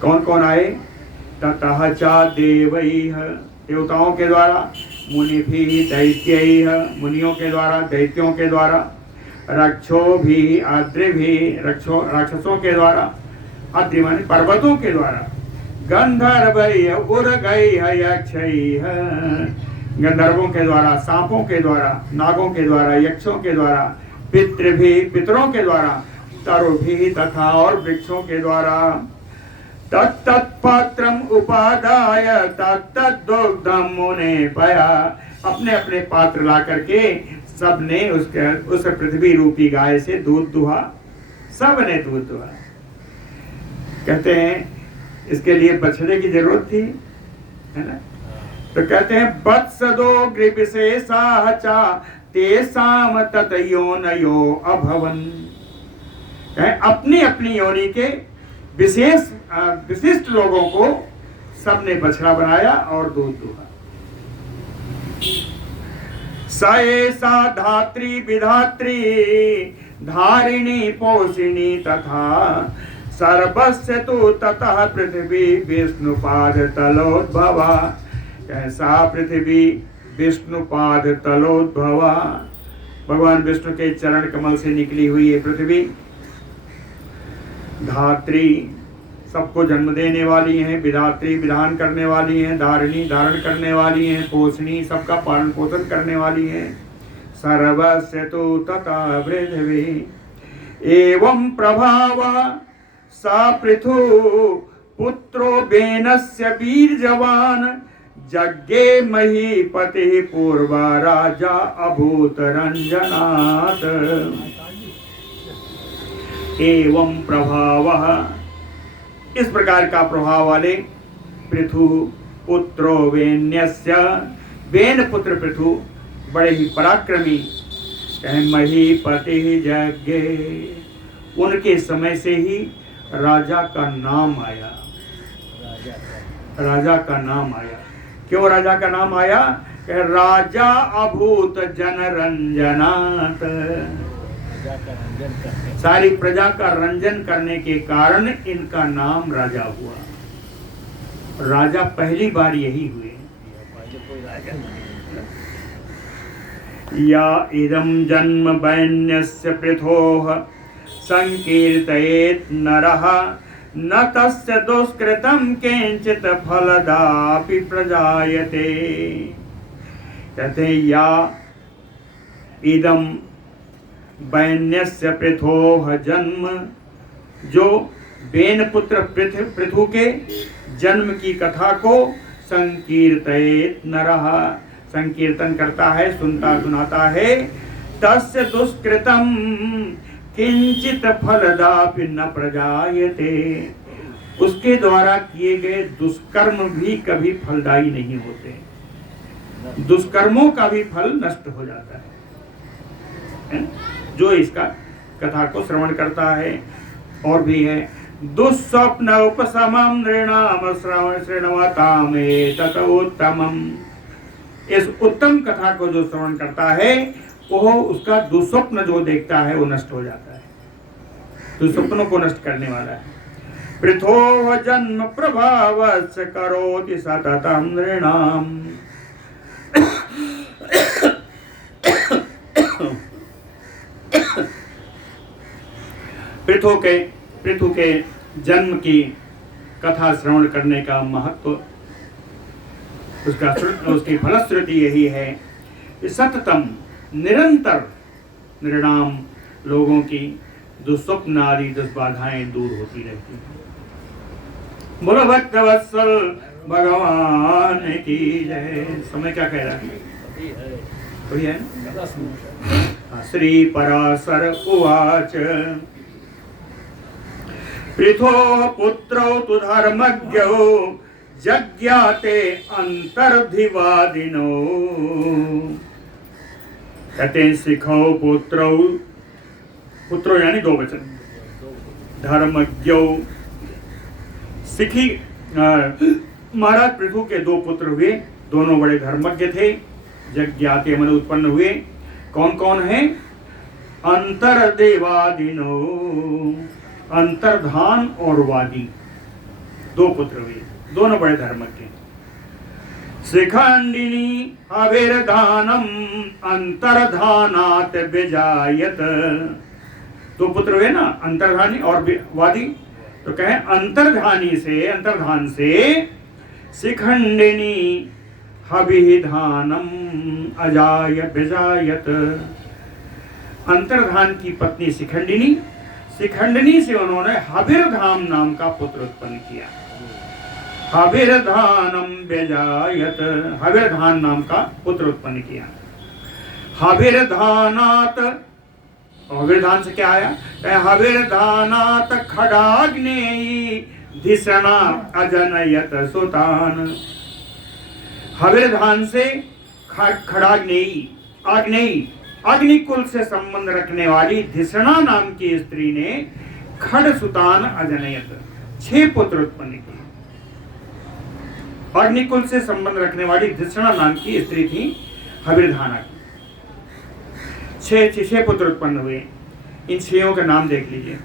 कौन कौन आए? ततः च देवैः, देवताओं के द्वारा, मुनिभिः दैत्यैः, मुनियों के द्वारा, दैत्यों के द्वारा, रक्षोभिः आद्रिभिः, राक्षसों के द्वारा, आद्रि माने पर्वतों के द्वारा, गंधर्वैः उर्गैः यक्षैः, गंधर्वों के द्वारा, सांपों के द्वारा, नागों के द्वारा, यक्षों के द्वारा, पितृभिः, पितरों के द्वारा, तरुभिः तथा और वृक्षों के द्वारा, तत्तत्पात्रम उपादाय तत्तद्दुग्धं मुने पया। अपने अपने पात्र ला करके सबने उस पृथ्वी रूपी गाय से दूध दुहा, सबने दूध दुहा। कहते हैं इसके लिए बछड़े की जरूरत थी, है ना, तो कहते हैं वत्सदो गृहविशेषाः च तेषां ततयोनयो अभवन्। अपनी अपनी योनि के विशिष्ट लोगों को सबने बछड़ा बनाया और दूध दुहा। स एषा धात्री विधात्री धारिणी पोषिणी तथा सर्वस्य तु ततः पृथ्वी विष्णुपाद तलोद्भवा। कैसा पृथ्वी विष्णुपाद तलोद्भवा, भगवान विष्णु के चरण कमल से निकली हुई ये पृथ्वी। धात्री, सबको जन्म देने वाली हैं, विधात्री, विधान करने वाली हैं, धारिणी, धारण करने वाली हैं, पोषणी, सबका पालन पोषण करने वाली हैं। सर्वस्य तु तथा पृथ्वी एवं प्रभाव सा पृथु पुत्रो बेनस्य वीर्यवान जज्ञे महीपति पूर्वा राजा अभूत रंजनात्। एवं प्रभाव, इस प्रकार का प्रभाव वाले पृथु पुत्रो वेन्यस्य बेन पुत्र पृथु बड़े ही पराक्रमी, कहें महीपति यज्ञ, उनके समय से ही राजा का नाम आया। राजा का नाम आया। क्यों राजा का नाम आया? कह राजा अभूत जनरंजनात, सारी प्रजा का रंजन करने के कारण इनका नाम राजा हुआ। राजा पहली बार यही हुए। या इदं जन्म वैन्यस्य पृथोः संकीर्तयेत् नरः न तस्य दुष्कृतं किंचित फलदापि प्रजायते। कहते हैं या इदं वैन्यस्य पृथोः जन्म, जो बेन पुत्र पृथु के जन्म की कथा को संकीर्तयेत् नरः, संकीर्तन करता है, सुनता सुनाता है, तस्य दुष्कृतम किंचित फलदापि न प्रजायते, उसके द्वारा किए गए दुष्कर्म भी कभी फलदायी नहीं होते, दुष्कर्मों का भी फल नष्ट हो जाता है। जो इसका कथा को श्रवण करता है। और भी है, दुस्वप्न उपशमं नृणाम श्रवण श्रृण्वताम एतत् उत्तमम्, इस उत्तम कथा को जो श्रवण करता है वो उसका दुस्वप्न जो देखता है वो नष्ट हो जाता है, दुस्वप्नों को नष्ट करने वाला है। पृथोः जन्म प्रभावस्य करोति सततं नृणाम, पृथु के जन्म की कथा श्रवण करने का महत्व, उसकी फलश्रुति यही है कि सततम निरंतर नृणाम लोगों की दुस्वप्न आदि दुष्बाधाएं दूर होती रहती हैं। बोलो भक्तवत्सल भगवान की जय। समय क्या कह रहा है? वही है ना? श्री पराशर उवाच पृथो पुत्रौ तु धर्मज्ञौ जज्ञाते अंतर्धिवादिनो, कहते हैं सिखो पुत्रौ, पुत्रो यानी दो वचन, धर्मज्ञौ सिखी। महाराज पृथु के दो पुत्र हुए, दोनों बड़े धर्मज्ञ थे, जज्ञाते मन उत्पन्न हुए। कौन कौन है? अंतर्देवादिनो, अंतर्धान और वादी, दो पुत्र हुए, दोनों बड़े धर्मज्ञ। शिखंडिनी अविर्धानम अंतर्धानात् विजायत, दो पुत्र हुए ना, अंतर्धानी और वादी। तो कहें अंतर्धानी से, अंतर्धान से शिखंडिनी हविधानम अजाय विजायत, अंतर्धान की पत्नी शिखंडिनी, शिखंडिनी से उन्होंने हविर्धाम नाम का पुत्र उत्पन्न किया। हविर्धानम व्यजायत, हविर्धान नाम का पुत्र उत्पन्न किया। हविर्धानात, हविर्धान से क्या आया? हविर्धानात खडाग्नेयी धिषणा अजनयत सुतान, हविर्धान से खडाग्नेयी, आग्नेयी, अग्निकुल से संबंध रखने वाली धिषणा नाम की स्त्री ने खड सुतान अजनयत, 6 पुत्र उत्पन्न किए। अग्निकुल से संबंध रखने वाली धिषणा नाम की स्त्री थी हविर्धाना की, 6 पुत्र उत्पन्न हुए। इन 6 के नाम देख लीजिए।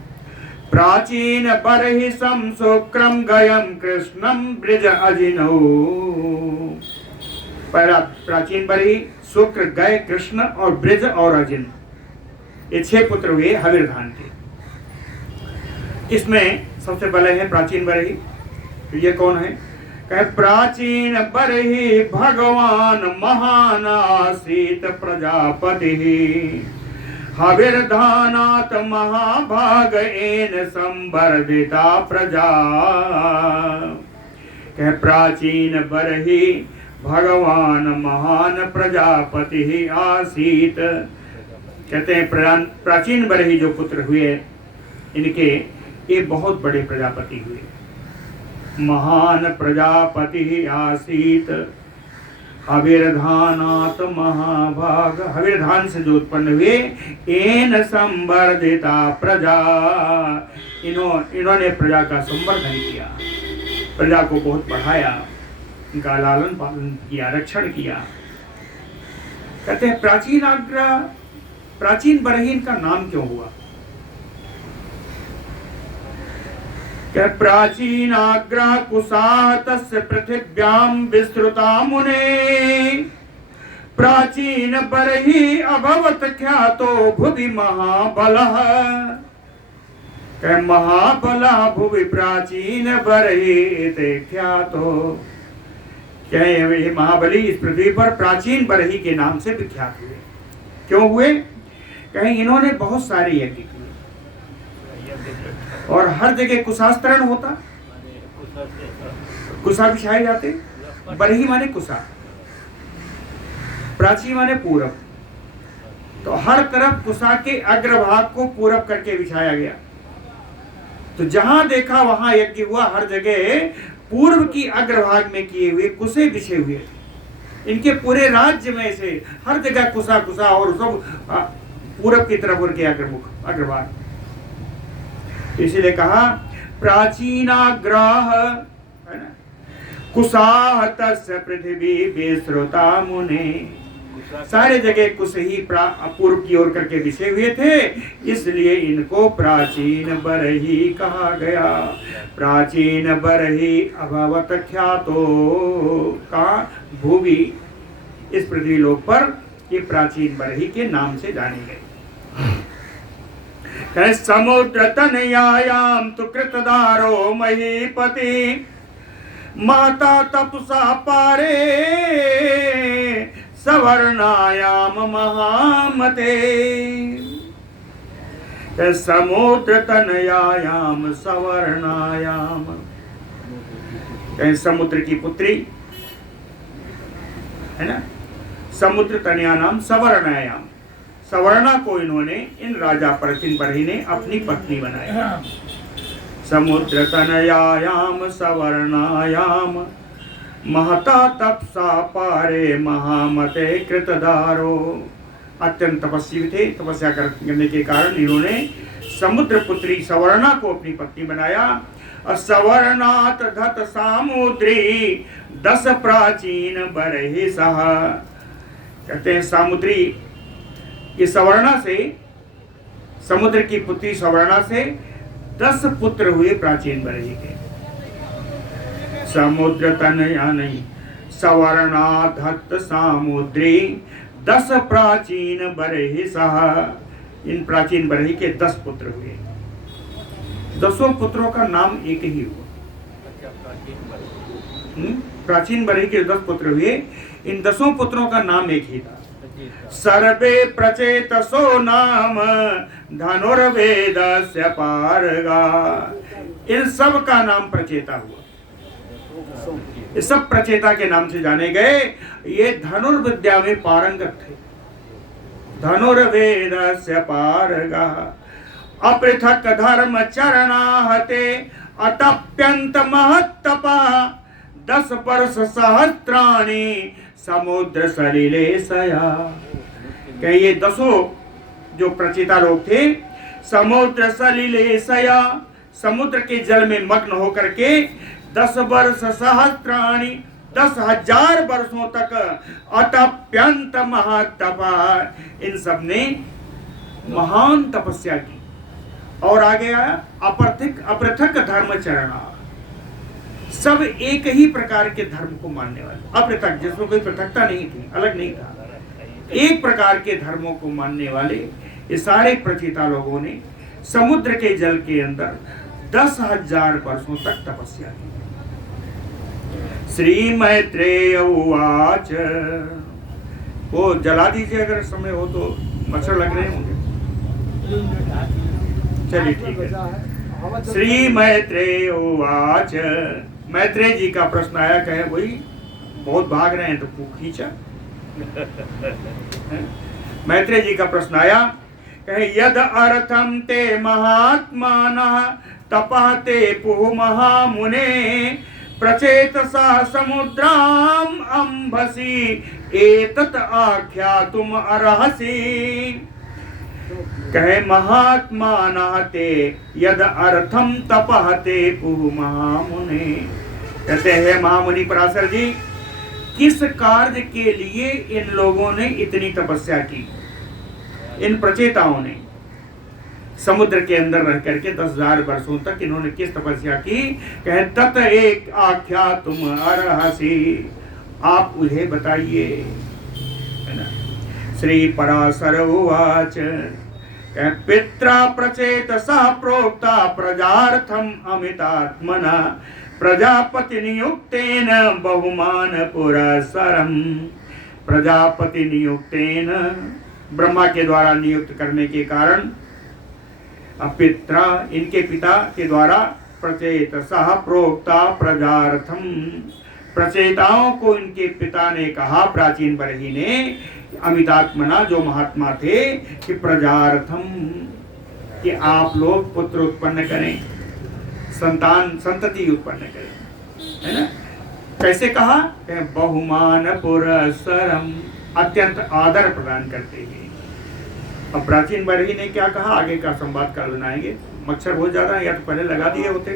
प्राचीन बरहि सम शुक्रम गयम कृष्णम ब्रज अजिनौ, पहला प्राचीन बरहि, शुक्र, गय, कृष्ण और ब्रज और अजिन, ये 6 पुत्र हुए हविर्धान के। इसमें सबसे पहले है प्राचीन बरहि। तो ये कौन है? कहे प्राचीन बरहि भगवान महान आसीत प्रजापति, हविर्धानात महाभाग एन संवर्धिता प्रजा। कहे प्राचीन बरहि भगवान महान प्रजापति आसीत, कहते हैं प्राचीन बरहि जो पुत्र हुए इनके, ये बहुत बड़े प्रजापति हुए। महान प्रजापति आसीत, हविर्धानात् महाभाग, हविर्धान से जो उत्पन्न हुए, एन संवर्धिता प्रजा, इन्होंने प्रजा का संवर्धन किया, प्रजा को बहुत बढ़ाया, उनका लालन पालन किया, रक्षण किया। कहते हैं प्राचीन आग्रा, प्राचीन बरहीन का नाम क्यों हुआ? क्या प्राचीन आग्रा कुसातस्य पृथिव्याम विस्तृता मुने, प्राचीन बरही अभवत ख्यातो भुवि महाबलः, क्या महाबलः भुवि प्राचीन बरही ते ख्यातो। क्या ये महाबली इस पृथ्वी पर प्राचीन बरही के नाम से विख्यात हुए? क्यों हुए? कहीं इन्होंने बहुत सारे यज्ञ किए और हर जगह कुशास्त्रण होता, कुशा बिछाए जाते। बरही माने कुशा, प्राची माने पूरब, तो हर तरफ कुशा के अग्रभाग को पूरब करके बिछाया गया। तो जहां देखा वहां यज्ञ हुआ, हर जगह पूर्व की अग्रभाग में किए हुए कुशे बिछे हुए। इनके पूरे राज्य में से हर जगह कुशा कुशा और सब पूरब की तरफ उनके अग्रमुख अग्रभाग। इसीलिए कहा प्राचीनाग्रह, है ना, कुशाह तस्य पृथ्वी विस्तृता मुने। सारे जगह कुश ही पूर्व की ओर करके बिछे हुए थे, इसलिए इनको प्राचीन बरही कहा गया। प्राचीन बरही अभवत ख्यातो, का भूवि, इस पृथ्वी लोक पर ये प्राचीन बरही के नाम से जाने गए। समुद्र तनयायाम तु कृतदारो महीपति, माता तपसा पारे सवर्णायाम महामते। समुद्र तनयायाम सवर्णायाम, समुद्र की पुत्री है ना, समुद्र तनया नाम सवर्णायाम, सवर्णा को इन्होंने, इन राजा प्राचीन बरही ने अपनी पत्नी बनाया। समुद्र तनयायाम सवर्णायाम महता तपसा पारे महामते कृतदारो। अत्यंत तपस्वी थे, तपस्या करने के कारण इन्होंने समुद्र पुत्री सवर्णा को अपनी पत्नी बनाया। और सवर्णात धत सामुद्री 10 प्राचीन बरही सह। कहते हैं सामुद्री, ये सवर्णा से, समुद्र की पुत्री सवर्णा से 10 पुत्र हुए प्राचीन बरही के। समुद्र तनया नहीं, सवर्णा धत सामुद्री 10 प्राचीन बरही सह। इन प्राचीन बरही के 10 पुत्र हुए। 10 पुत्रों का नाम एक ही हुआ। प्राचीन बरही के 10 पुत्र हुए, इन 10 पुत्रों का नाम एक ही था। सर्वे प्रचेतसो नाम धनुर्वेदस्य पारगा। इन सब का नाम प्रचेता हुआ, ये सब प्रचेता के नाम से जाने गए। ये धनुर्विद्या में पारंगत थे। धनुर्वेदस्य पारगा अपृथक धर्म चरणाहते अतप्यंत महत्तपा 10 वर्ष सहस्त्राणि समुद्र सलिले सया। क्या ये 10 जो प्रचेता लोग थे, समुद्र सलिले सया, समुद्र के जल में मग्न होकर के 10 वर्ष सहस्त्राणि 10,000 वर्षों तक अतप्यंत महातपा, इन सब ने महान तपस्या की। और आगे आया अपृथक धर्म चरणा, सब एक ही प्रकार के धर्म को मानने वाले, अपृथक, जिसमें कोई पृथकता नहीं थी, अलग नहीं था, एक प्रकार के धर्मों को मानने वाले ये सारे प्रचेता लोगों ने समुद्र के जल के अंदर 10,000 वर्षों तक तपस्या की। श्री मैत्रेय उवाच, वो जला दीजिए अगर समय हो तो, मच्छर लग रहे होंगे। चलिए ठीक है। श्री मैत्रेय उवाच, मैत्रेय जी का प्रश्न आया, कहे वही बहुत भाग रहे हैं तो खींचा। मैत्रेय जी का प्रश्न आया, कहे यद अर्थम ते महात्मानः तपहते पुह महामुने प्रचेतसा समुद्राम अंबसी एतत् आख्यातुम अर्हसि। कहे महात्मा नाते यद अर्थम तपहते पुह महामुने। कहते हैं महामुनि पराशर जी, किस कार्य के लिए इन लोगों ने इतनी तपस्या की, इन प्रचेताओं ने समुद्र के अंदर रह करके 10,000 वर्षों तक इन्होंने किस तपस्या की। कहे तत एक आख्या तुम अर्हसि, आप उन्हें बताइए, है ना। श्री पराशर उवाच, पित्रा प्रचेतसा प्रोक्ता प्रजार्थम अमितात्मना प्रजापति नियुक्तेन बहुमान पुरस्सरम। प्रजापति नियुक्तेन, ब्रह्मा के द्वारा नियुक्त करने के कारण, पित्रा इनके पिता के द्वारा, प्रचेतसा प्रोक्ता प्रजार्थम, प्रचेताओं को इनके पिता ने कहा, प्राचीन बरही ने, अमितात्मना जो महात्मा थे, कि प्रजार्थम, कि आप लोग पुत्र उत्पन्न करें, संतान संतति उत्पन्न करें, है ना। कैसे कहा? बहुमान पुरस्सरम, अत्यंत आदर प्रदान करते हैं। अब प्राचीन बरही ने क्या कहा, आगे का संवाद काल बनाएंगे। मच्छर बहुत ज्यादा है, या तो पहले लगा दिए होते।